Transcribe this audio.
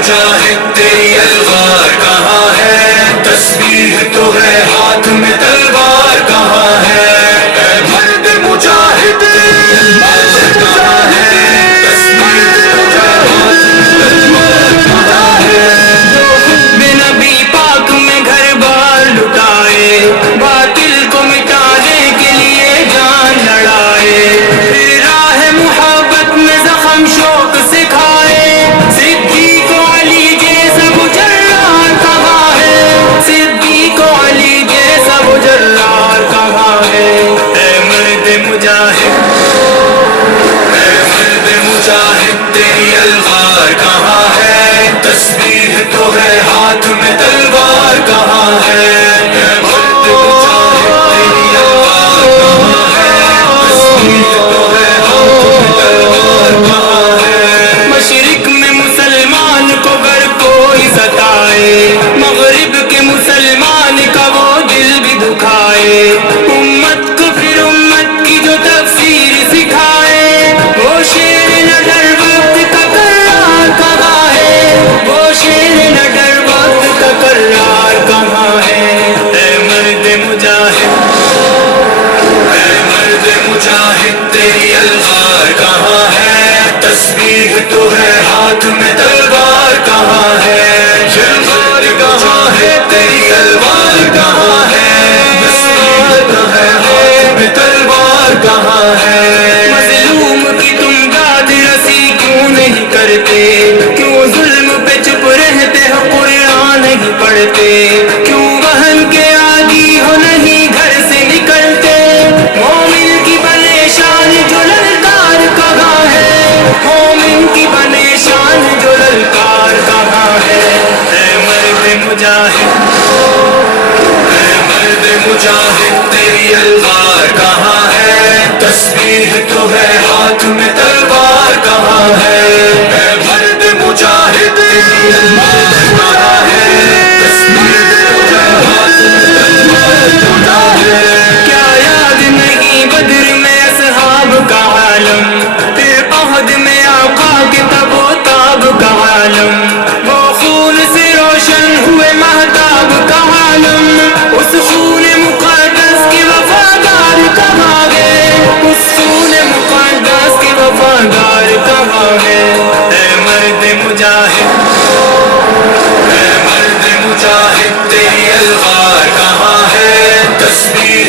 مجاہد تیری الغار کہاں ہے، تسبیح تو ہے ہاتھ میں تلوار کہاں ہے، اے مرد مجاہد تیری الغار کہاں ہے، تسبیح تو ہے ہاتھ میں تلوار کہاں ہے، جو حب نبی پاک میں گھر بار لٹائے، باطل کو مٹانے کے لیے جان لڑائے، پھر راہ محبت میں زخم شوق سکھائے، صدیق و علی جیسا مجرار کہاں ہے، صدیق و علی جیسا مجرار کہاں ہے، اے مرد مجاہد، اے مرد مجاہد تیری الغار کہاں ہے، تسبیح تو ہے ہاتھ میں تلوار کہاں ہے، اے مرد مجاہد تیری الغار کہاں ہے، تسبیح تو ہے ہاتھ میں تلوار کہاں ہے، مشرق میں مسلمان کو گر کوئی ستائے، مغرب کے مسلمان کا وہ دل بھی دکھائے، امت کو پھر امت کی جو تفسیر سکھائے، وہ شیر نڈر وقت کا کرار کہاں ہے، وہ شیر نڈر وقت کا کرار کہاں ہے، اے مرد مجاہد، اے مرد مجاہد تیری الغار کہاں ہے، تسبیح تو ہے ہاتھ میں تلوار کہاں ہے، الغار کہاں ہے تیری الوار کہاں ہے، تسبیح تو ہے ہاتھ میں تلوار کہاں ہے، مظلوم کی تم داد رسی کیوں نہیں کرتے، کیوں ظلم پہ چپ رہتے ہو قرآن نہیں پڑھتے، کیوں وہن کے عادی ہو نہیں گھر سے نکلتے، مومن کی بنے شان جو للکار کہاں ہے، مومن کی بنے شان جو للکار کہاں ہے، اے مرد مجاہد، اے مرد مجاہد تیری الغار کہاں ہے، تسبیح تو ہے ہاتھ میں تلوار کہاں ہے، اے مرد مجاہد تیری الغار کہاں ہے، تسبیح تو ہے ہاتھ میں تلوار کہاں ہے، کیا یاد نہیں بدر میں اصحاب کا عالم، پھر عہد میں آقا کے تب و تاب کا عالم، وہ خون سے روشن ہوئے مہتاب کا عالم، اس خون مقدس کے وفادار کہاں گئے، اس خون مقدس کے وفادار کہاں گئے، اے مرد مجاہد، اے مرد مجاہد تیری الغار کہاں ہے، تسبیح